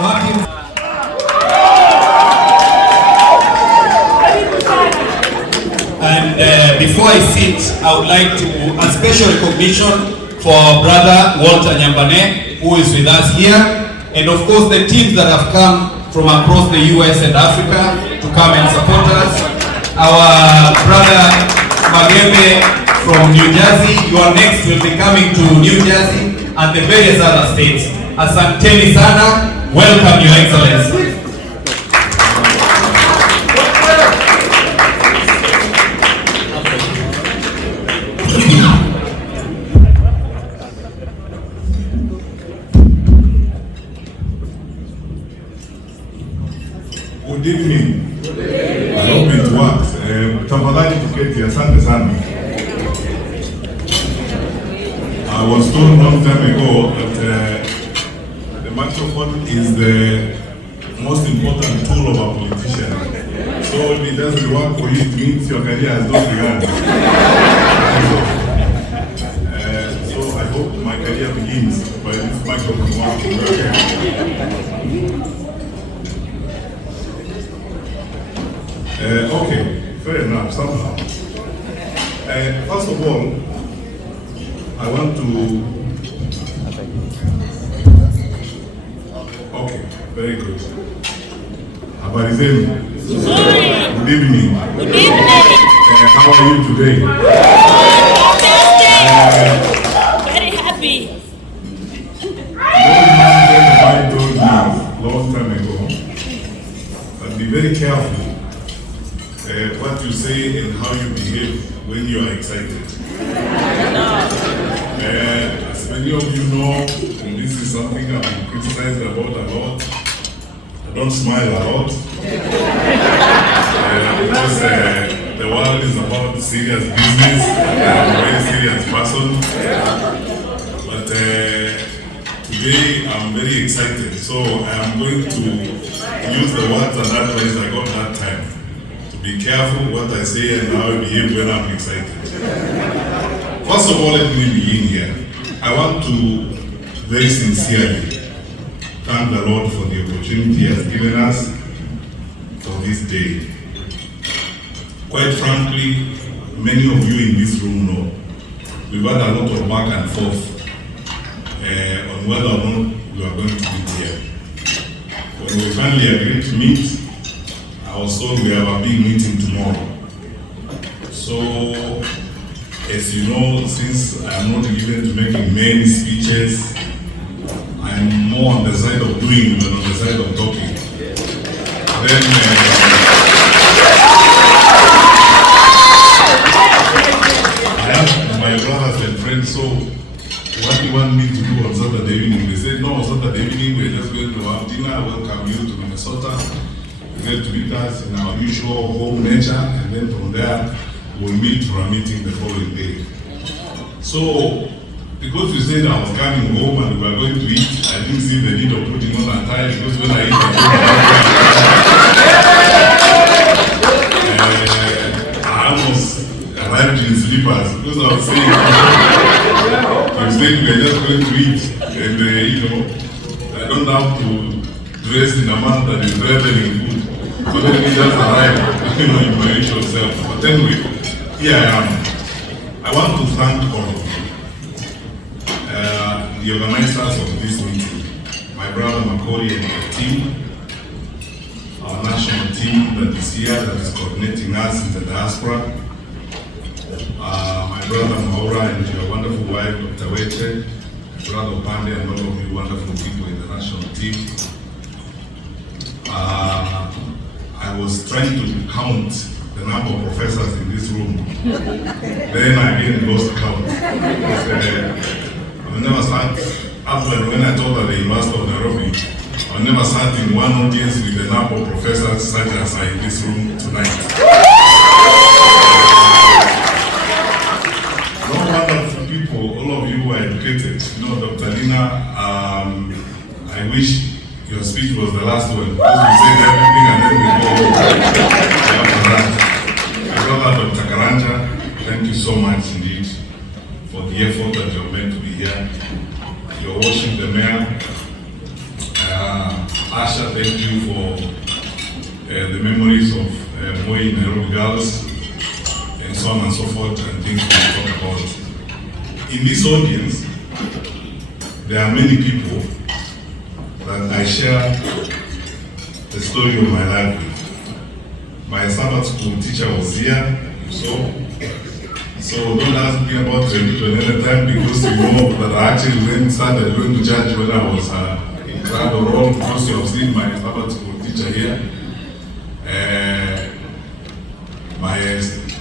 Matiang'i. And before I sit, I would like to a special recognition for our brother Walter Nyambane, who is with us here, and of course the teams that have come from across the US and Africa to come and support us. Our brother Mageme from New Jersey, you are next, will be coming to New Jersey and the various other states. Asanteni sana, welcome Your Excellency. Good evening. I hope it works. Tafadhali tuketi, asante sana. I was told long time ago that the microphone is the most important tool of a politician. So if it doesn't work for you, it means your career has not begun. So I hope my career begins by this microphone working. Okay, fair enough, somehow. First of all, I want to... Okay, very good. Habari zenu? Good evening. Good evening. How are you today? Very happy. I told you a long time ago, but be very careful what you say and how you behave when you are excited. As many of you know, and this is something I've been criticized about a lot, I don't smile a lot. Because the world is about serious business, I'm a very serious person. But today I'm very excited, so I'm going to use the words and advice I got that time. Be careful what I say and how I behave when I'm excited. First of all, let me begin here. I want to very sincerely thank the Lord for the opportunity He has given us for this day. Quite frankly, many of you in this room know we've had a lot of back and forth on whether or not we are going to meet here. When we finally agreed to meet, I was told we have a big meeting tomorrow. So, as you know, since I'm not given to making many speeches, I'm more on the side of doing than on the side of talking. Then, I asked my brothers and friends, so what do you want me to do on Saturday evening? They said, no, Saturday evening we're just going to have dinner, welcome you to Minnesota. Get to meet us in our usual home nature, and then from there we'll meet for a meeting the following day. So, because you said I was coming home and we were going to eat, I didn't see the need of putting on a tie, because when I eat I almost arrived in slippers, because I was saying, you said we are just going to eat, and I don't have to dress in a manner that is reveling food. So let me just arrive, in my usual self. But anyway, here I am. I want to thank all of you, the organizers of this meeting, my brother Makori and my team, our national team that is here, that is coordinating us in the diaspora, my brother Maura and your wonderful wife, Dr. Weche, my brother Pande and all of you wonderful people in the national team. I was trying to count the number of professors in this room. Then I again lost count. I never sat, after when I taught at the University of Nairobi, I never sat in one audience with the number of professors such as are in this room tonight. No wonderful people, all of you were educated. Dr. Lina, I wish your speech was the last one, because we said everything and then we go after that. My brother Dr. Karanja, thank you so much indeed for the effort that you have made to be here. Your worship, the mayor, Asha, thank you for the memories of Moi Nairobi girls, and so on and so forth, and things we talk about. In this audience, there are many people that I share the story of my life with. My Sabbath school teacher was here, so don't ask me about religion any time, because you know that I actually started going to church when I was in Crowd Road, because you have seen my Sabbath school teacher here. My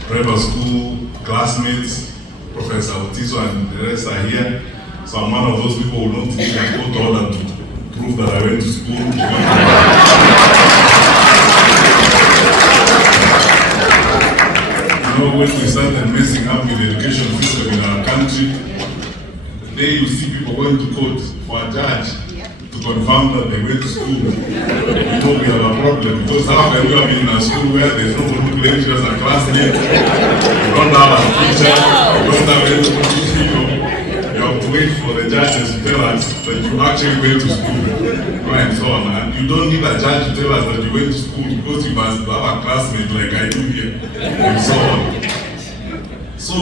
private school classmates, Professor Otiso and the rest are here. So I'm one of those people who don't think I go to order to prove that I went to school. You know, when we started messing up with the education system in our country, the day you see people going to court for a judge to confirm that they went to school, you know we have a problem. Because how can you have been in a school where there's nobody to claim you as a classmate, you don't have a teacher, you don't have anybody to see you. You have to wait for the judges to tell us that you actually went to school, right, and so on. And you don't need a judge to tell us that you went to school, because you must have a classmate like I do here, and so on. So,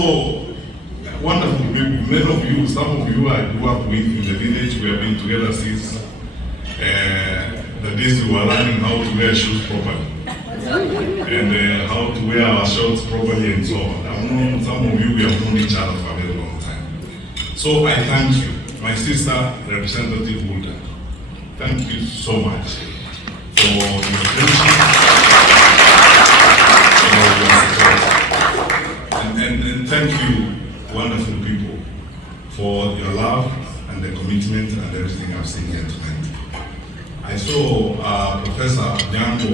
wonderful people, many of you, some of you I grew up with in the village. We have been together since the days we were learning how to wear shoes properly, and how to wear our shorts properly, and so on. I've known some of you, we have known each other for a very long time. So I thank you, my sister, Representative Hulda. Thank you so much for your friendship, for your support, and thank you, wonderful people, for your love and the commitment and everything I've seen here tonight. I saw Professor Matiang'i.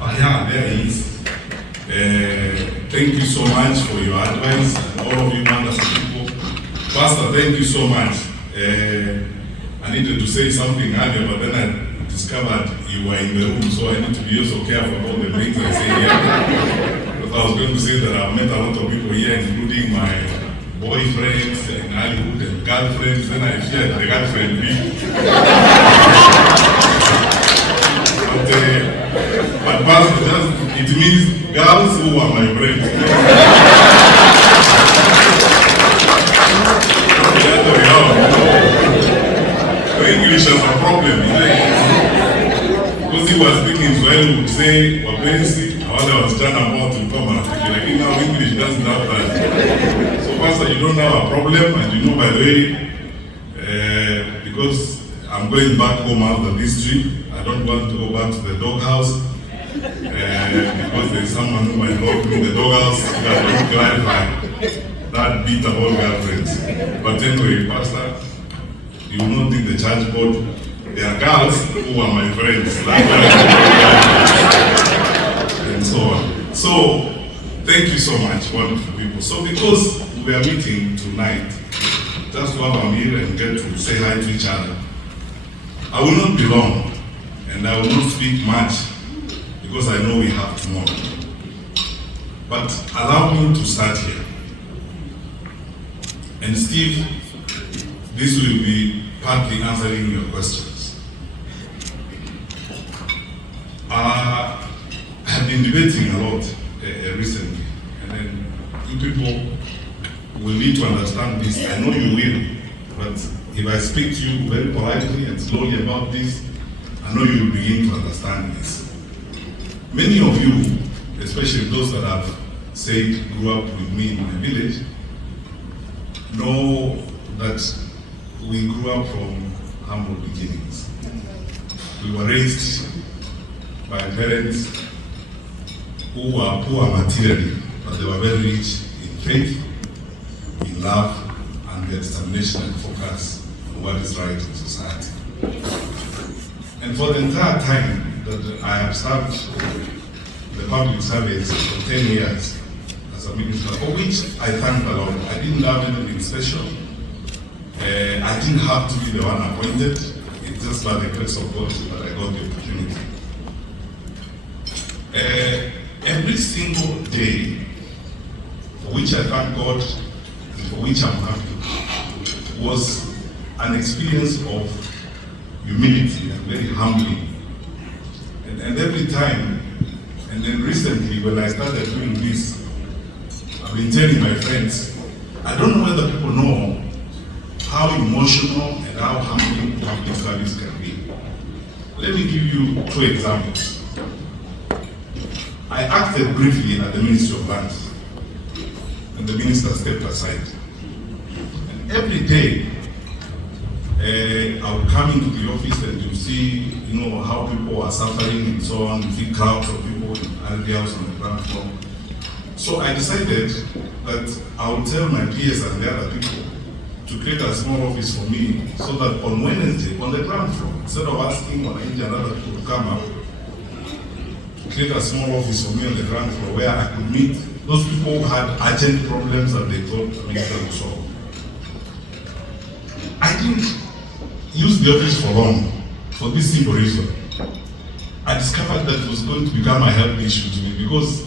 Oh yeah, there he is. Thank you so much for your advice, all of you wonderful people. Pastor, thank you so much. I needed to say something earlier, but then I discovered you were in the room, so I need to be also careful about the things I say here. But I was going to say that I've met a lot of people here, including my boyfriends in Hollywood and girlfriends. Then I feared the girlfriend me. But Pastor, just, it means girls who are my friends. English has a problem, because he was speaking Swahili, would say wapenzi, wale wasichana ambao tulikuwa marafiki, lakini now English doesn't have that. So Pastor, you don't have a problem, and you know, by the way, because I'm going back home after this trip, I don't want to go back to the doghouse, because there is someone who might lock me in the doghouse that will clarify that bit about girlfriends. But anyway, Pastor, you will not think the church board, there are girls who are my friends, and so on. So, thank you so much, wonderful people. So, because we are meeting tonight, just to have a meal and get to say hi to each other, I will not be long, and I will not speak much, because I know we have tomorrow. But allow me to start here. And Steve, this will be partly answering your questions. I have been debating a lot recently, and then you people will need to understand this. I know you will, but if I speak to you very politely and slowly about this, I know you will begin to understand this. Many of you, especially those that have said grew up with me in my village, know that we grew up from humble beginnings. We were raised by parents who were poor materially, but they were very rich in faith, in love, and their determination and focus on what is right in society. And for the entire time that I have served the public service for 10 years as a minister, for which I thank the Lord. I didn't have anything special. I didn't have to be the one appointed. It's just by the grace of God that I got the opportunity. Every single day, for which I thank God and for which I'm happy, was an experience of humility and very humbling. And every time, and then recently when I started doing this, I've been telling my friends, I don't know whether people know how emotional and how humbling public service can be. Let me give you 2 examples. I acted briefly at the Ministry of Lands, and the minister stepped aside. And every day, I would come into the office and you see, how people are suffering and so on. You see crowds of people in areas on the ground floor. So I decided that I would tell my peers and the other people to create a small office for me, so that on Wednesday, on the ground floor, instead of asking one and other people to come up, to create a small office for me on the ground floor where I could meet those people who had urgent problems that they thought the minister would solve. I didn't use the office for long, for this simple reason. I discovered that it was going to become a health issue to me, because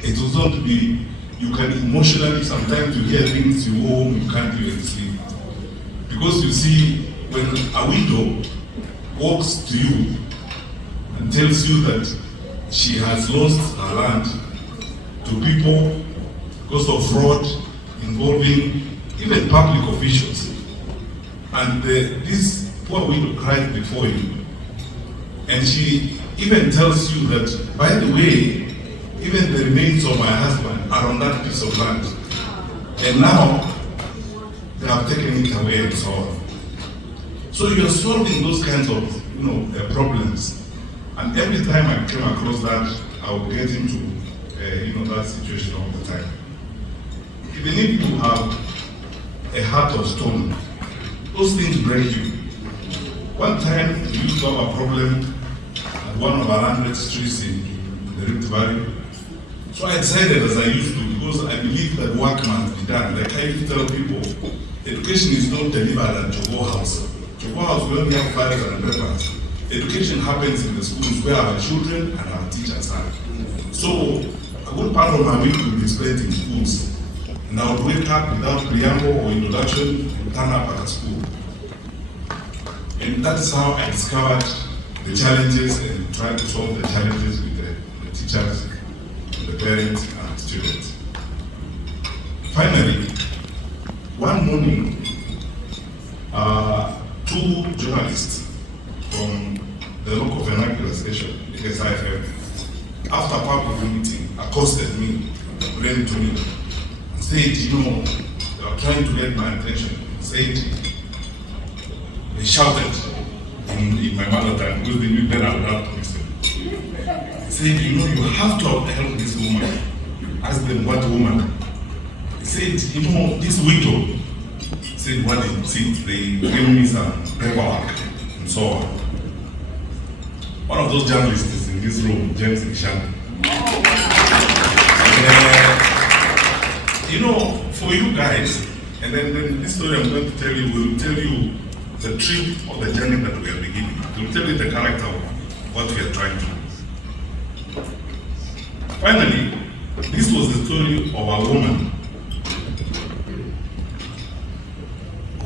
it was going to be, you can emotionally, sometimes you hear things, you go home, you can't even sleep. Because you see, when a widow walks to you and tells you that she has lost her land to people because of fraud involving even public officials, and this poor widow cries before you, and she even tells you that, by the way, even the remains of my husband are on that piece of land, and now they have taken it away and so on. So you're solving those kinds of problems, and every time I came across that, I would get into that situation all the time. Even if you have a heart of stone, those things break you. One time we used to have a problem at one of our landed streets in the Rift Valley. So I decided, as I used to, because I believe that work must be done. Like I used to tell people, education is not delivered at Jogo House. Jogo House, we only have files and papers. Education happens in the schools where our children and our teachers are. So a good part of my week will be spent in schools. And I would wake up without preamble or introduction and turn up at school. And that is how I discovered the challenges and tried to solve the challenges with the teachers, the parents, and the students. Finally, one morning, 2 journalists from the local vernacular station, SIFM, after a public meeting, accosted me, ran to me, and said, they are trying to get my attention. They shouted in my mother tongue, because they knew that I would have to listen. They said, you have to help this woman. Ask them, what woman? He said, this widow. Said, what is it? They gave me some paperwork and so on. One of those journalists is in this room, James Kishan. For you guys, and then this story I'm going to tell you will tell you the trip or the journey that we are beginning. It will tell you the character of what we are trying to do. Finally, this was the story of a woman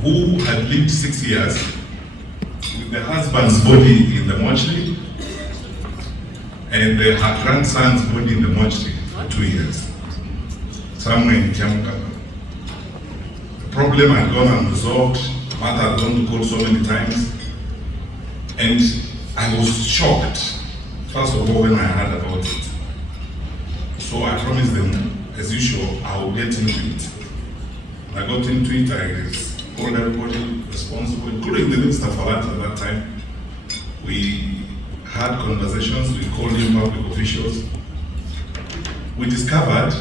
who had lived 6 years with the husband's body in the mortuary and her grandson's body in the mortuary for 2 years, somewhere in Kiamuka. The problem had gone unresolved. Mother had gone to court so many times, and I was shocked, first of all, when I heard about it. So I promised them, as usual, I will get into it. When I got into it, I called everybody responsible, including the Minister for Lands at that time. We had conversations, we called in public officials. We discovered,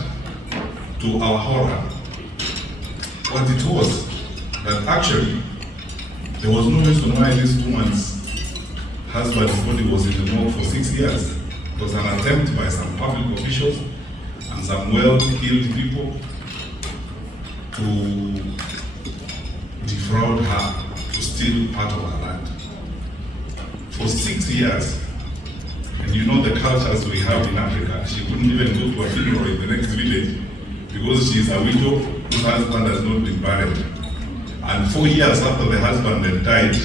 to our horror, what it was, that actually there was no reason why this woman's husband's body was in the morgue for 6 years. It was an attempt by some public officials and some well-heeled people to defraud her, to steal part of her land. For 6 years, and the cultures we have in Africa, she couldn't even go to a funeral in the next village because she is a widow whose husband has not been buried. And 4 years after the husband had died,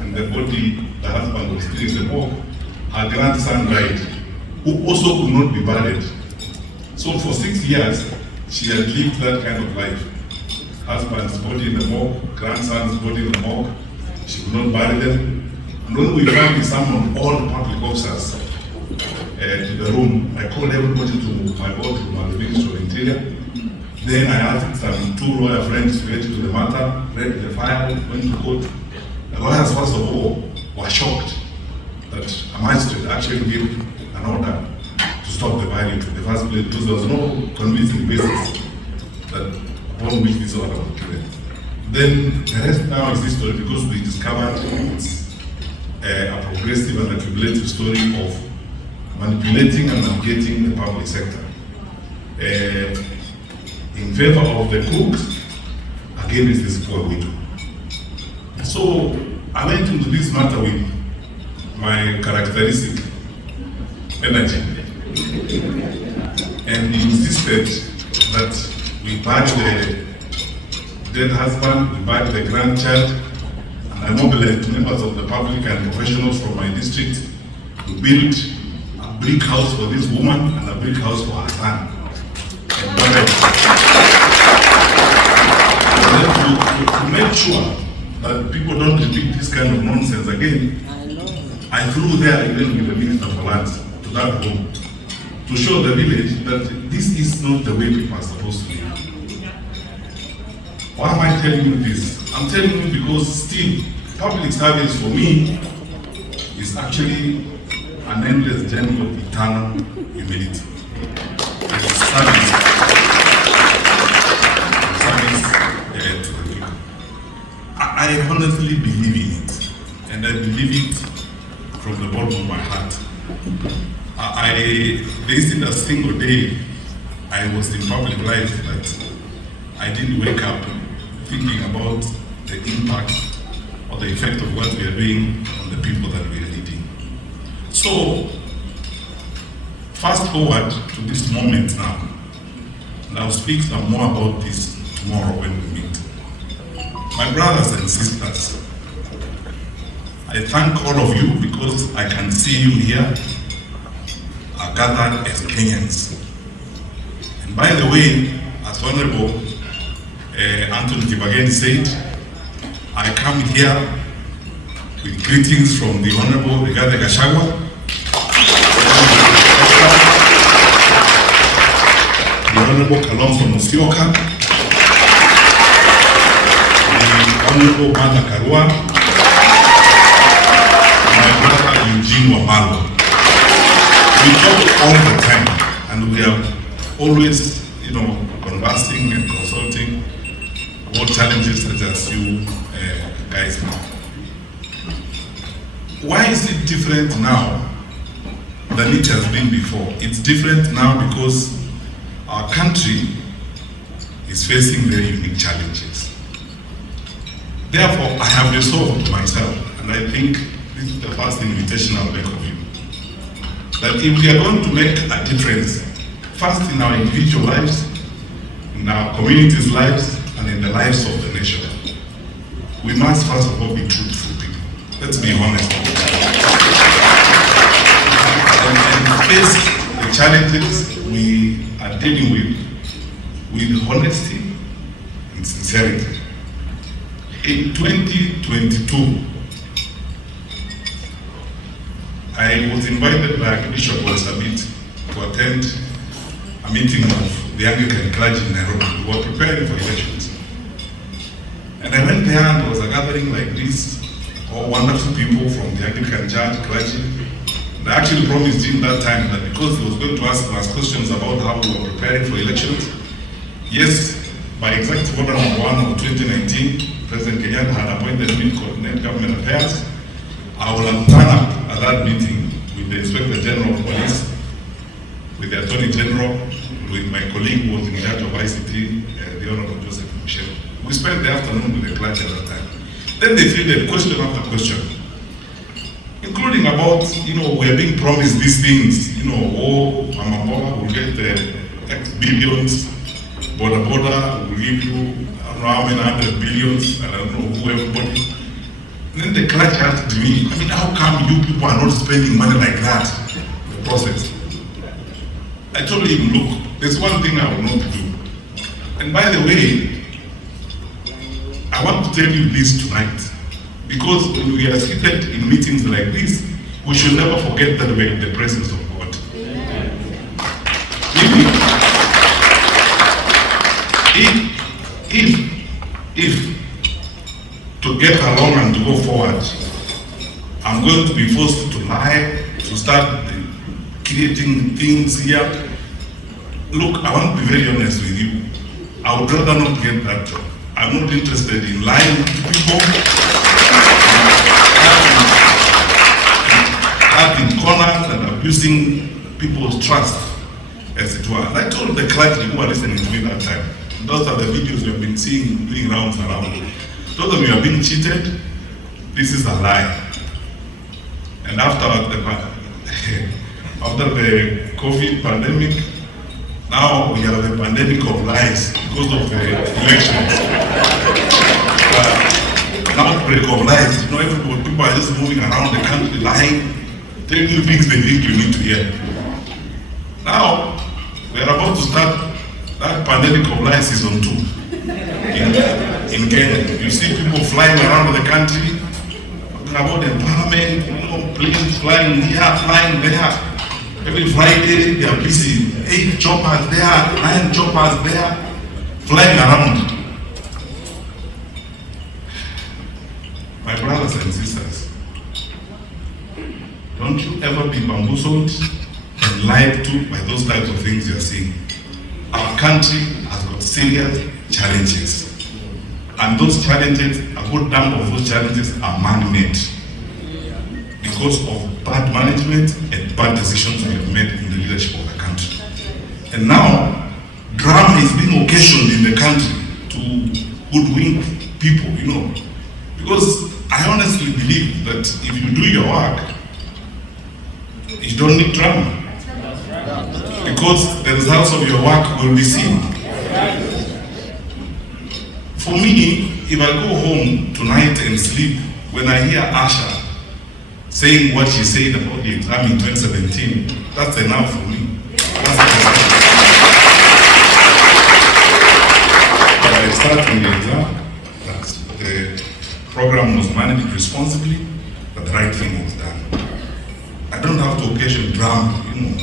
in the body the husband was still in the morgue, her grandson died, who also could not be buried. So for 6 years, she had lived that kind of life. Husband's body in the morgue, grandson's body in the morgue. She could not bury them. And when we finally summoned all the public officers to the room, I called everybody to my boardroom at the Ministry of Interior. Then I asked some 2 lawyer friends to get to the matter, read the file, went to court. The lawyers, first of all, were shocked that a magistrate actually gave an order to stop the violence in the first place, because there was no convincing basis that upon which this order was given. Then the rest now is history, because we discovered it's a progressive and accumulative story of manipulating and navigating the public sector in favor of the crooks against this poor widow. So I went into this matter with my characteristic energy and insisted that we bury the dead husband, we bury the grandchild, and I mobilized members of the public and professionals from my district to build a brick house for this woman and a brick house for her son. And to make sure that people don't repeat this kind of nonsense again, I flew there even with the Minister for Lands to that home to show the village that this is not the way people are supposed to live. Why am I telling you this? I'm telling you because still, public service for me is actually an endless journey of eternal humility. It's service to the people. I honestly believe in it, and I believe it from the bottom of my heart. There isn't a single day I was in public life that I didn't wake up thinking about the impact or the effect of what we are doing on the people that we are leading. So, fast forward to this moment now, and I'll speak some more about this tomorrow when we meet. My brothers and sisters, I thank all of you because I can see you here are gathered as Kenyans. And by the way, as Honorable Anthony Kibageni said, I come here with greetings from the Honorable Rigathi Gachagua, the Honorable Kalonzo Musyoka, the Honorable Martha Karua, and my brother Eugene Wamalo. We talk all the time, and we are always, conversing and consulting about challenges such as you guys know. Why is it different now than it has been before? It's different now because our country is facing very unique challenges. Therefore, I have resolved myself, and I think this is the first invitation I'll make of you, that if we are going to make a difference, first in our individual lives, in our communities' lives, and in the lives of the nation, we must first of all be truthful people. Let's be honest. And face the challenges we are dealing with honesty and sincerity. In 2022, I was invited by Bishop Sabit to attend a meeting of the Anglican clergy in Nairobi. We were preparing for elections. And I went there and there was a gathering like this, all wonderful people from the Anglican church, clergy. And I actually promised him that time that because he was going to ask us questions about how we were preparing for elections, yes, by Executive Order number 1 of 2019, President Kenyatta had appointed me to coordinate government affairs. I will have turned up at that meeting with the Inspector General of Police, with the Attorney General, with my colleague who was in charge of ICT, the Honorable Joseph Michel. We spent the afternoon with the clergy at that time. Then they fielded question after question, including about, we are being promised these things, Mama will get X billions, Border will give you, I don't know how many hundred billions, I don't know who, everybody. Then the clerk asked me, I mean, how come you people are not spending money like that? The process. I told him, look, there's one thing I will not do. And by the way, I want to tell you this tonight, because when we are seated in meetings like this, we should never forget that we're in the presence of God. If to get along and to go forward, I'm going to be forced to lie, to start creating things here. Look, I want to be very honest with you. I would rather not get that job. I'm not interested in lying to people, cutting corners and abusing people's trust, as it were. And I told the clergy who were listening to me that time, those are the videos we have been seeing doing rounds around. Told them you are being cheated, this is a lie. And after the COVID pandemic, now we have a pandemic of lies because of the elections. An outbreak of lies. You know, everybody, people are just moving around the country lying, telling you things they think you need to hear. Now, we are about to start that pandemic of lies season 2 in Kenya. You see people flying around the country, talking about empowerment, you know, planes flying here, flying there. Every Friday they are busy. 8 choppers there, 9 choppers there, flying around. My brothers and sisters, don't you ever be bamboozled and lied to by those types of things you are seeing. Our country has got serious challenges. And those challenges, a good number of those challenges are man-made because of bad management and bad decisions we have made in the leadership of the country. And now, drama is being occasioned in the country to hoodwink people, you know. Because I honestly believe that if you do your work, you don't need drama. Because the results of your work will be seen. For me, if I go home tonight and sleep, when I hear Asha saying what she said about the exam in 2017, that's enough for me. But I start in the exam, that the program was managed responsibly, but the right thing was done. I don't have to occasion drama, you know,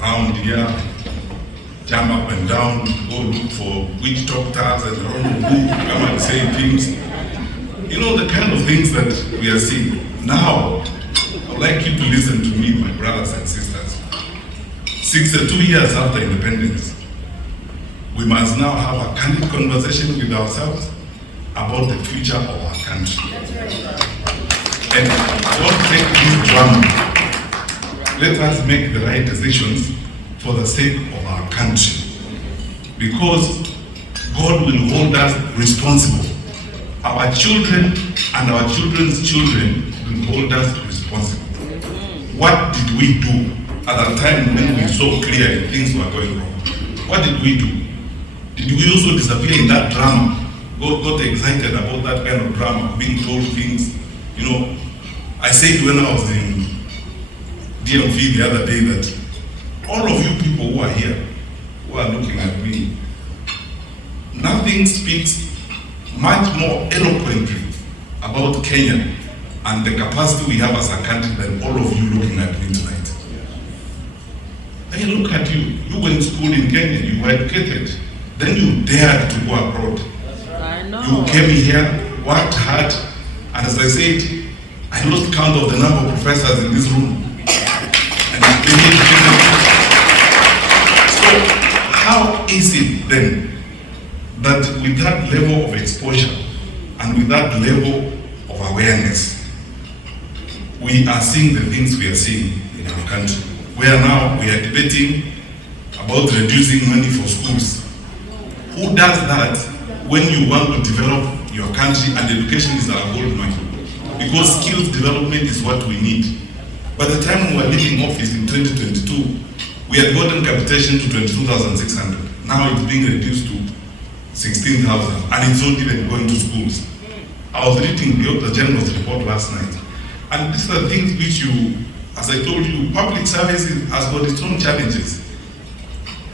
around here, jump up and down, go look for witch doctors and I don't know who come and say things. You know, the kind of things that we are seeing. Now, I'd like you to listen to me, my brothers and sisters. 62 years after independence, we must now have a candid conversation with ourselves about the future of our country. And don't take this drama. Let us make the right decisions for the sake of our country. Because God will hold us responsible. Our children and our children's children will hold us responsible. What did we do at a time when we saw clearly things were going wrong? What did we do? Did we also disappear in that drama? Got excited about that kind of drama, being told things. You know, I said when I was in DMV the other day that all of you people who are here, who are looking at me, nothing speaks much more eloquently about Kenya and the capacity we have as a country than all of you looking at me tonight. I look at you, you went to school in Kenya, you were educated, then you dared to go abroad. I know. You came here, worked hard, and as I said, I lost count of the number of professors in this room. So how is it then that with that level of exposure and with that level of awareness, we are seeing the things we are seeing in our country, where now we are debating about reducing money for schools? Who does that when you want to develop your country and education is our gold mine? Because skills development is what we need. By the time we were leaving office in 2022, we had gotten capitation to 22,600. Now it's being reduced to 16,000, and it's not even going to schools. I was reading the General's report last night, and these are the things which you, as I told you, public service has got its own challenges.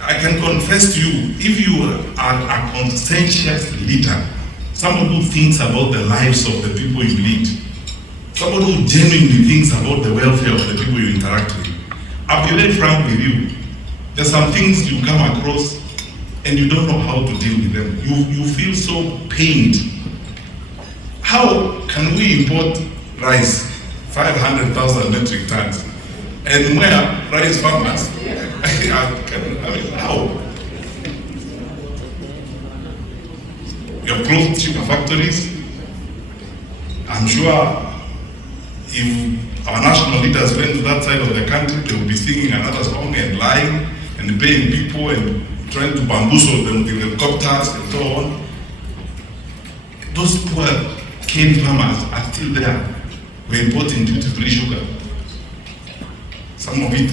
I can confess to you, if you are a conscientious leader, someone who thinks about the lives of the people you lead, someone who genuinely thinks about the welfare of the people you interact with, I'll be very frank with you. There's some things you come across and you don't know how to deal with them. You feel so pained. How can we import rice, 500,000 metric tons, and where rice farmers? I mean, how? We have closed sugar factories. I'm sure if our national leaders went to that side of the country, they would be singing another song and lying and paying people and trying to bamboozle them with helicopters and so on. Those poor cane farmers are still there. We're importing duty-free sugar. Some of it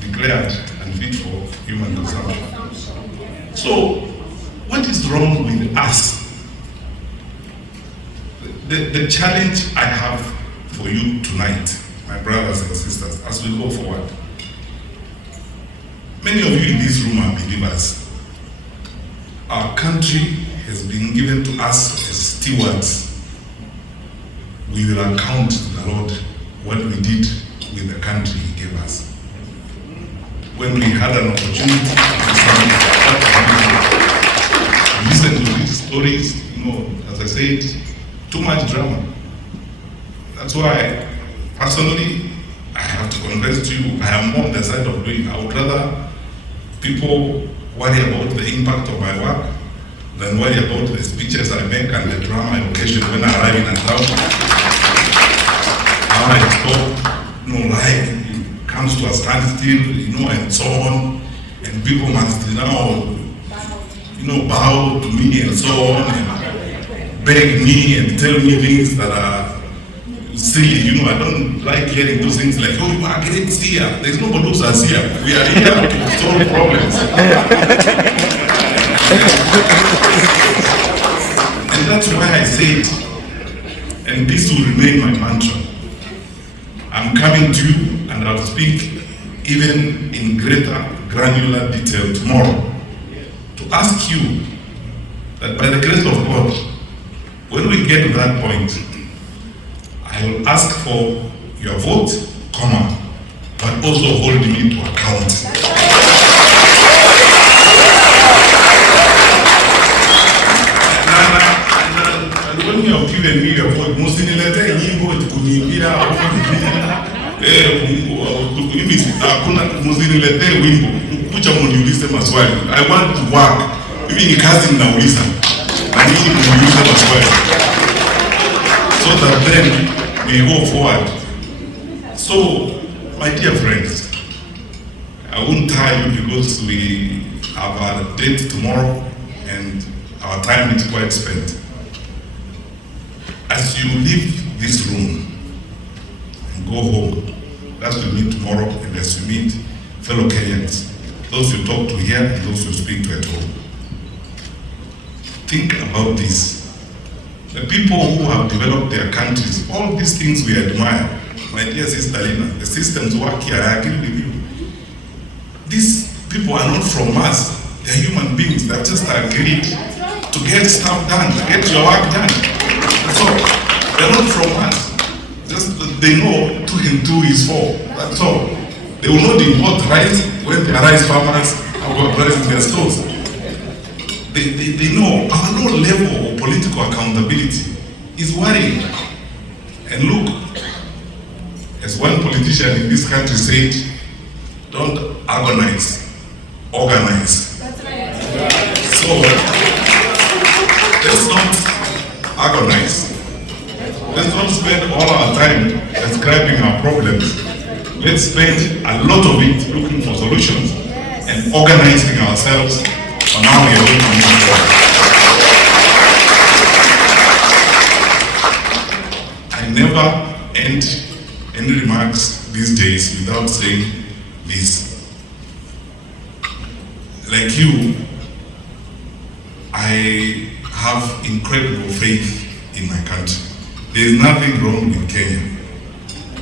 declared unfit for human consumption. So, what is wrong with us? The challenge I have for you tonight, my brothers and sisters, as we go forward. Many of you in this room are believers. Our country has been given to us as stewards. We will account to the Lord what we did with the country He gave us. When we had an opportunity to listen to these stories, as I said, too much drama. That's why, personally, I have to confess to you, I am more on the side of doing. I would rather people worry about the impact of my work than worry about the speeches I make and the drama I occasion when I arrive in a town. How I talk, life comes to a standstill, and so on, and people must now, bow to me and so on, and beg me and tell me things that are silly. I don't like hearing those things like, oh, you are great seer. There's nobody who's a seer. We are here to solve problems. And that's why I said, and this will remain my mantra, I'm coming to you and I'll speak even in greater granular detail tomorrow to ask you that by the grace of God, when we get to that point, I will ask for your vote, but also hold me to account. And when you have given me your vote, msinilete nyimbo tukuniimbia msinilete wimbo kucha mniulize maswali. I want to work. Mimi ni kazi ninauliza. Na nini mniulize maswali? So that then we go forward. So, my dear friends, I won't tire you because we have a date tomorrow and our time is quite spent. As you leave this room and go home, that's we meet tomorrow, and as you meet fellow Kenyans, those you talk to here and those you speak to at home, think about this. The people who have developed their countries, all these things we admire. My dear sister Lina, the systems work here, I agree with you. These people are not from us. They're human beings that just agreed to get stuff done, to get your work done. That's all. They're not from us. Just they know 2 and 2 is 4. That's all. They will not import rice when the rice farmers have got rice in their stores. They know our low level of political accountability is worrying. And look, as one politician in this country said, don't agonize, organize. That's right. So, let's not agonize. Let's not spend all our time describing our problems. Let's spend a lot of it looking for solutions and organizing ourselves on how we are going to move forward. I never end any remarks these days without saying this. Like you, I have incredible faith in my country. There is nothing wrong with Kenya.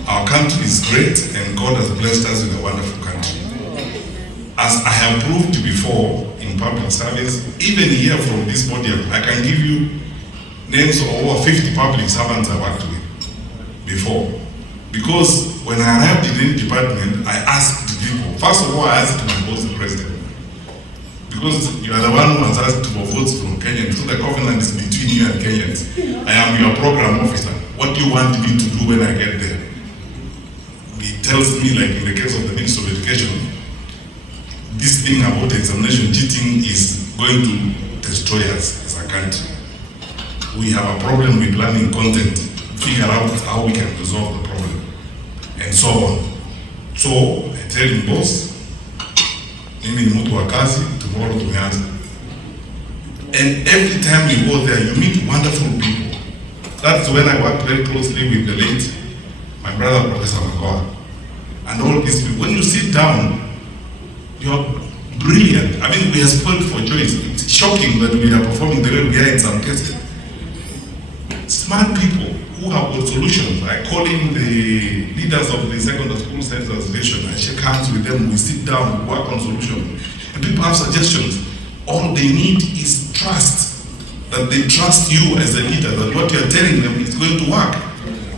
Our country is great and God has blessed us with a wonderful country. As I have proved before in public service, even here from this podium, I can give you names of over 50 public servants I worked with before. Because when I arrived in any department, I asked people. First of all, I asked my boss, the president. Because you are the one who has asked for votes from Kenyans. So the covenant is between you and Kenyans. I am your program officer. What do you want me to do when I get there? He tells me, like in the case of the Minister of Education, this thing about examination cheating is going to destroy us as a country. We have a problem with learning content, figure out how we can resolve the problem, and so on. So I tell him, boss, mimi ni mtu wa kazi, tomorrow tumeanza. And every time you go there, you meet wonderful people. That's when I worked very closely with the late, my brother, Professor Magoa, and all these people. When you sit down, you're brilliant. I mean, we are spoiled for choice. It's shocking that we are performing the way we are in some cases. Smart people who have got solutions. I call in the leaders of the secondary school science association. I shake hands with them. We sit down, we work on solutions. And people have suggestions. All they need is trust. That they trust you as a leader, that what you're telling them is going to work.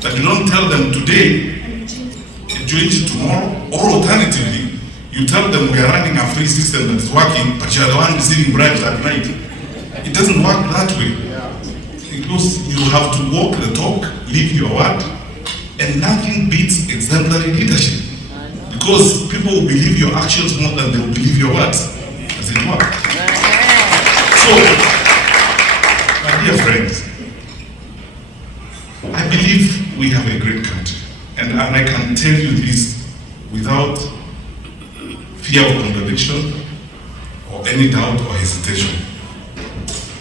That you don't tell them today, and change tomorrow, or alternatively, you tell them we are running a free system that is working, but you are the one receiving bribes at night. It doesn't work that way. Because you have to walk the talk, live your word, and nothing beats exemplary leadership. Because people will believe your actions more than they will believe your words. Does it work? So, my dear friends, I believe we have a great country. And I can tell you this without fear of contradiction or any doubt or hesitation.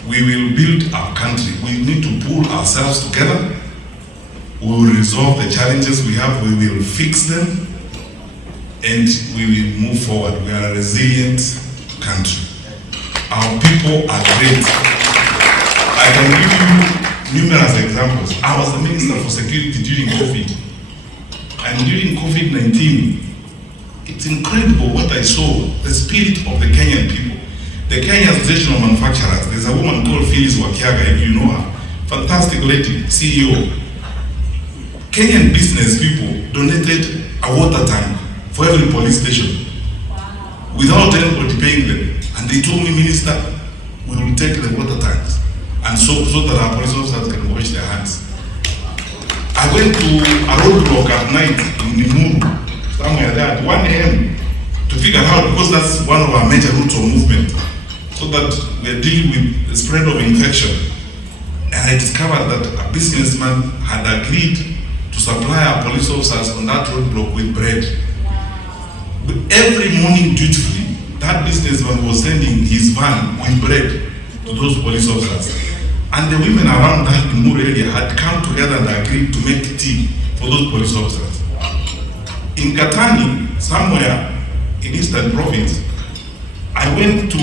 We will build our country. We need to pull ourselves together. We will resolve the challenges we have. We will fix them. And we will move forward. We are a resilient country. Our people are great. I can give you numerous examples. I was the Minister for Security during COVID. And during COVID-19, it's incredible what I saw, the spirit of the Kenyan people. The Kenya Association of Manufacturers, there's a woman called Phyllis Wakiaga, if you know her. Fantastic lady, CEO. Kenyan business people donated a water tank for every police station. Wow. Without anybody paying them. And they told me, Minister, we will take the water tanks and so that our police officers can wash their hands. I went to a roadblock at night in Nimuru, somewhere there at 1 a.m. to figure out, because that's one of our major routes of movement, so that we're dealing with the spread of infection. And I discovered that a businessman had agreed to supply our police officers on that roadblock with bread. But every morning, dutifully, that businessman was sending his van with bread to those police officers. And the women around that Nimuru area had come together and agreed to make tea for those police officers. In Katani, somewhere in Eastern Province, I went to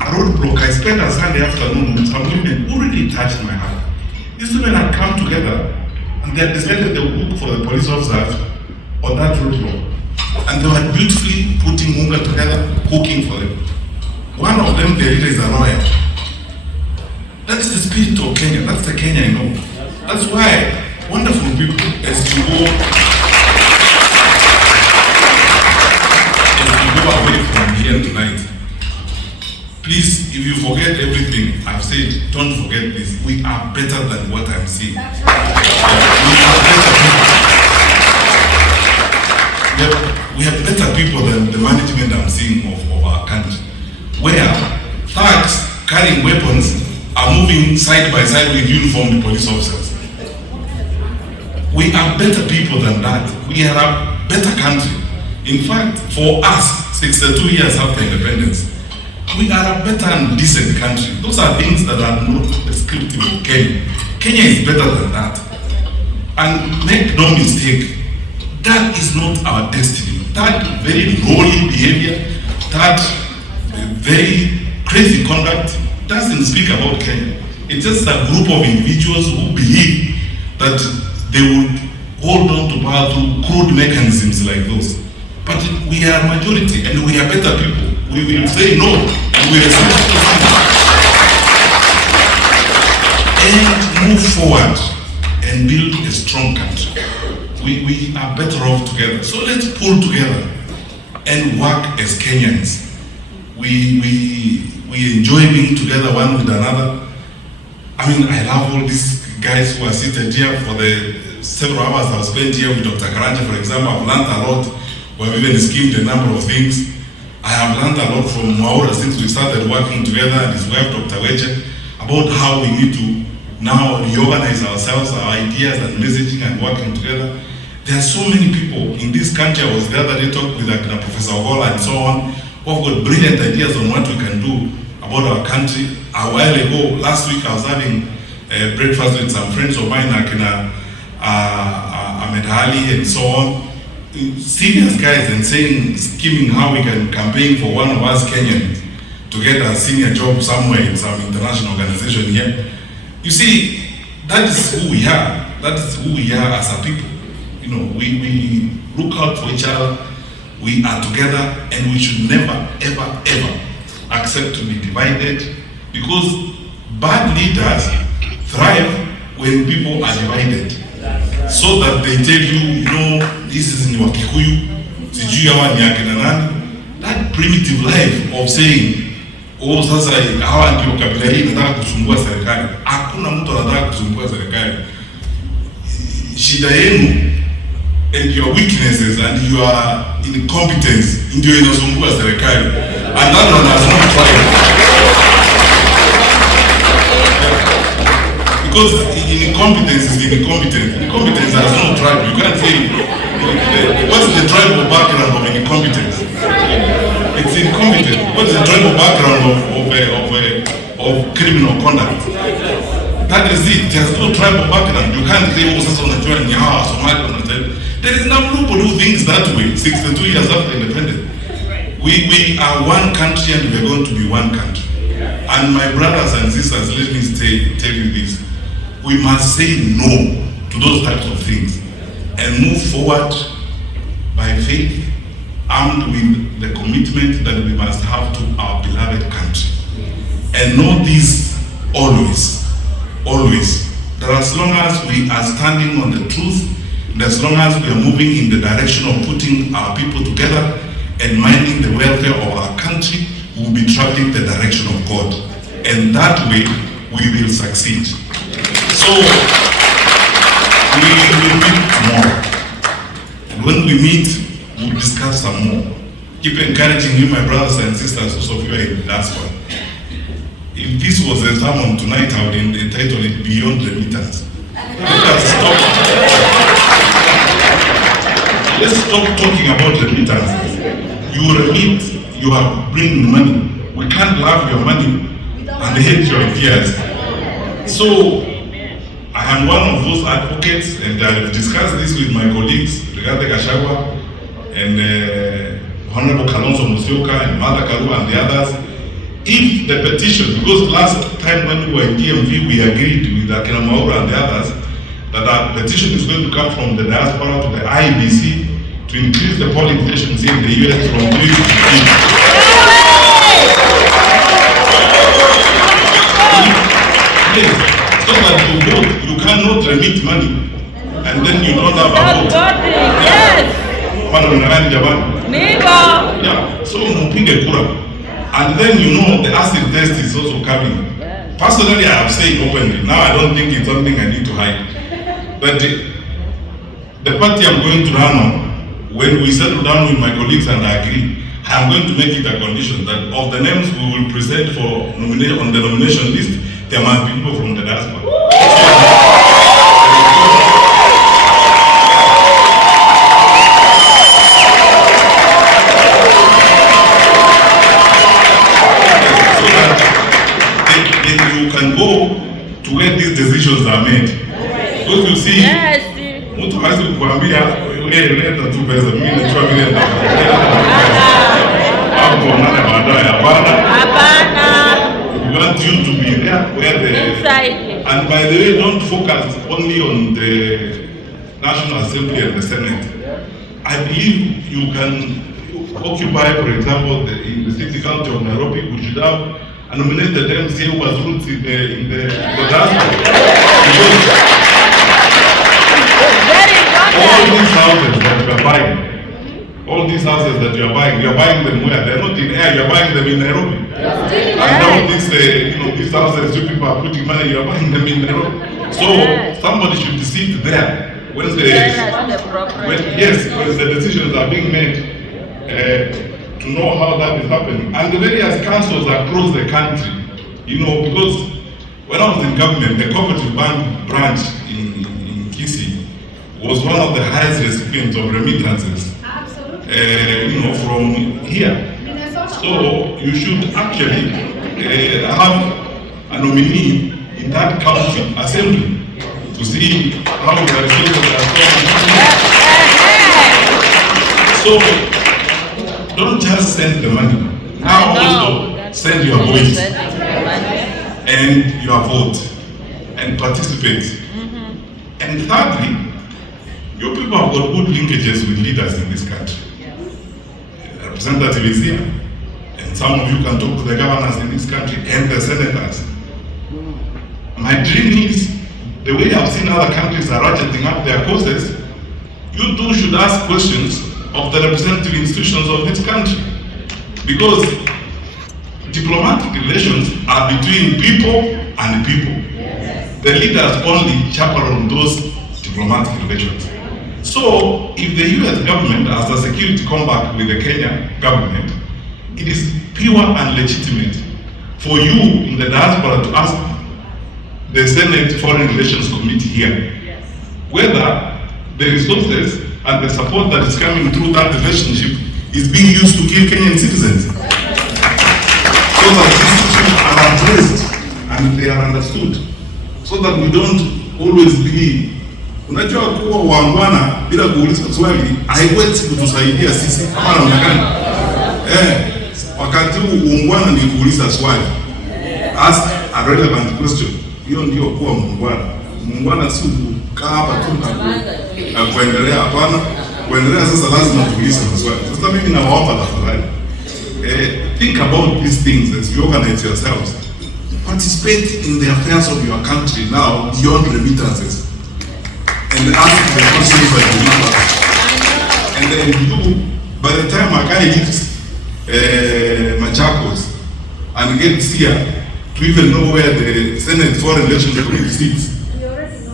a roadblock. I spent a Sunday afternoon with some women who really touched my heart. These women had come together and they had decided they would cook for the police officers on that roadblock. And they were beautifully putting munga together, cooking for them. One of them, the leader, is a lawyer. That's the spirit of Kenya. That's the Kenya I know. That's why wonderful people, as you go away from here tonight, please, if you forget everything I've said, don't forget this. We are better than what I'm seeing. We are better people. We have better people than the management I'm seeing of our country. Where thugs carrying weapons are moving side by side with uniformed police officers. We are better people than that. We are a better country. In fact, for us, 62 years after independence, we are a better and decent country. Those are things that are not descriptive of Kenya. Kenya is better than that. And make no mistake, that is not our destiny. That very lowly behavior, that very crazy conduct doesn't speak about Kenya. It's just a group of individuals who believe that they would hold on to power through crude mechanisms like those. But we are majority and we are better people. We will say no and we will and move forward and build a strong country. We are better off together. So let's pull together and work as Kenyans. We enjoy being together one with another. I mean, I love all these guys who are seated here. For the several hours I've spent here with Dr. Karanja, for example, I've learned a lot. We have even schemed a number of things. I have learned a lot from Maura since we started working together and his wife, Dr. Weche, about how we need to now reorganize ourselves, our ideas and messaging and working together. There are so many people in this country. I was the other day talking with Professor Ogola and so on, who have got brilliant ideas on what we can do about our country. A while ago, last week, I was having breakfast with some friends of mine, like Ahmed Ali and so on. Serious guys, and saying, scheming how we can campaign for one of us Kenyans to get a senior job somewhere in some international organization here. You see, that is who we are. That is who we are as a people. You know, we look out for each other. We are together, and we should never, ever, ever accept to be divided, because bad leaders thrive when people are divided. So that they tell you, you know, this is in Wakikuyu, that primitive life of saying, oh, sasa hawa ndio kabila hii nataka kusumbua serikali. Hakuna mtu anataka kusumbua serikali. Shida yenu and your weaknesses and your incompetence ndio inasumbua serikali. And that one has not tried. Because incompetence is incompetent. Incompetence has no tribe. You can't say, what's the tribal background of incompetence? It's incompetent. What's the tribal background of criminal conduct? That is it. There's no tribal background. You can't say, oh, sasa unajua ni hawa Somali wanasema. There is nobody who thinks that way 62 years after independence. We are one country and we are going to be one country. And my brothers and sisters, let me tell you this. We must say no to those types of things and move forward by faith, armed with the commitment that we must have to our beloved country. And know this always, that as long as we are standing on the truth, and as long as we are moving in the direction of putting our people together and minding the welfare of our country, we will be traveling the direction of God. And that way, we will succeed. So, we will meet tomorrow. And when we meet, we'll discuss some more. Keep encouraging you, my brothers and sisters, those of you are in the diaspora. If this was a sermon tonight, I would entitle it Beyond Remittance. Let's stop talking about remittance. You remit, you are bringing money. We can't love your money and hate your ideas. So, I am one of those advocates, and I've discussed this with my colleagues, Rigathi Gachagua and Honorable Kalonzo Musyoka and Martha Karua and the others. If the petition, because last time when we were in DMV, we agreed with Akina Maura and the others that our petition is going to come from the diaspora to the IEBC to increase the polling stations in the US from 3 to 15. Please. So that you vote, you cannot remit money, and then you don't have a vote. Yes. Yeah. So mpige kura, and then you know the acid test is also coming. Personally, I have said openly. Now I don't think it's something I need to hide. But the party I'm going to run on, when we settle down with my colleagues and I agree, I'm going to make it a condition that of the names we will present for nomination on the nomination list, there must be people from the diaspora. So that you can go to where these decisions are made. Because you see, mtu hawezi kukuambia leta tu pesa, mimi najua vile nitakuambia. Hapo unaona baadaye, hapana. We want you to be there where the... Inside. And by the way, don't focus only on the National Assembly and the Senate. I believe you can occupy, for example, in the city county of Nairobi, we should have a nominated MC who has roots in the diaspora. All these houses that you are buying, you are buying them where? They are not in air, you are buying them in Nairobi. And all these, these houses you people are putting money, you are buying them in Nairobi. So somebody should sit there when the decisions are being made to know how that is happening. And the various councils across the country, because when I was in government, the cooperative bank branch in Kisii was one of the highest recipients of remittances. From here. So you should actually have a nominee in that county assembly to see how the resources are going. So don't just send the money. Now also send your voice and your vote and participate. And thirdly, your people have got good linkages with leaders in this country. Representative is here, and some of you can talk to the governors in this country and the senators. My dream is, the way I've seen other countries are ratcheting up their costs, you too should ask questions of the representative institutions of this country. Because diplomatic relations are between people and people. The leaders only chaperone those diplomatic relations. So, if the US government has a security compact with the Kenyan government, it is pure and legitimate for you in the diaspora to ask the Senate Foreign Relations Committee here whether the resources and the support that is coming through that relationship is being used to kill Kenyan citizens. So that these issues are addressed and they are understood. So that we don't always be... Unajua kuwa uangwana bila kuuliza swali haiwezi kutusaidia sisi kama namna gani? Wakati huu uungwana ni kuuliza swali. Ask a relevant question. Hiyo ndio kuwa muungwana. Muungwana si kukaa hapa tu na kuendelea, hapana. Kuendelea sasa lazima tuulize maswali. Sasa mimi nawaomba tafadhali. Think about these things as you organize yourselves. Participate in the affairs of your country now beyond remittances. And ask the questions that you need to ask. And then you, by the time a guy leaves Machakos and gets here to even know where the Senate Foreign Relations Committee sits,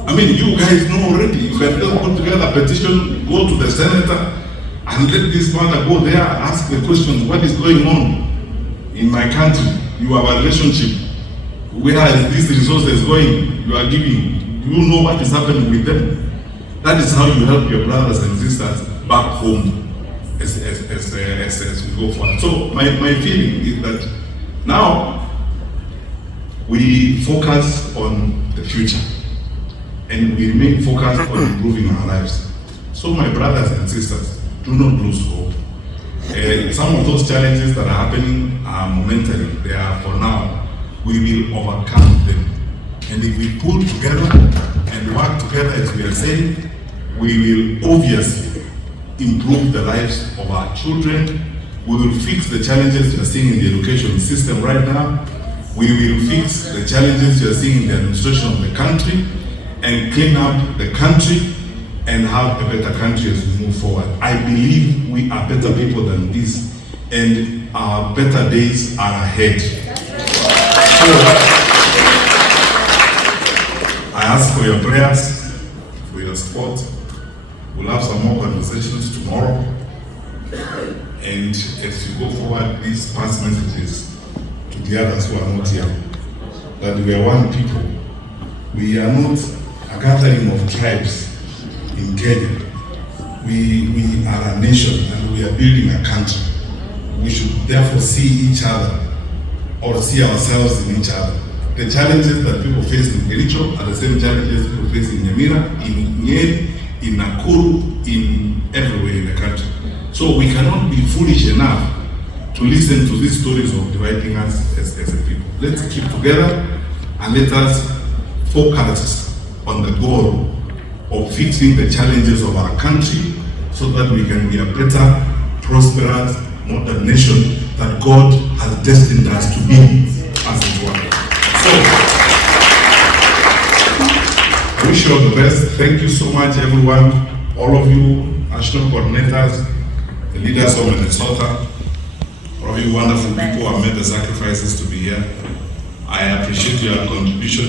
I mean, you guys know already. You can just put together a petition, go to the senator, and let this matter go there, ask the question, what is going on in my country? You have a relationship. Where is these resources going? You are giving. You know what is happening with them. That is how you help your brothers and sisters back home as we go forward. So my feeling is that now we focus on the future and we remain focused on improving our lives. So my brothers and sisters, do not lose hope. Some of those challenges that are happening are momentary. They are for now. We will overcome them. And if we pull together and work together, as we are saying, we will obviously improve the lives of our children. We will fix the challenges you are seeing in the education system right now. We will fix the challenges you are seeing in the administration of the country and clean up the country and have a better country as we move forward. I believe we are better people than this, and our better days are ahead. So, I ask for your prayers, for your support. We'll have some more conversations tomorrow. And as you go forward, these past messages to the others who are not here, that we are one people. We are not a gathering of tribes in Kenya. We are a nation and we are building a country. We should therefore see each other or see ourselves in each other. The challenges that people face in Kericho are the same challenges people face in Nyamira, in Nyeri, in Nakuru, in everywhere in the country. So we cannot be foolish enough to listen to these stories of dividing us as a people. Let's keep together and let us focus on the goal of fixing the challenges of our country so that we can be a better, prosperous, modern nation that God has destined us to be as it were. So, I wish you all the best. Thank you so much, everyone, all of you, national coordinators, the leaders of Minnesota, all of you wonderful people who have made the sacrifices to be here. I appreciate your contribution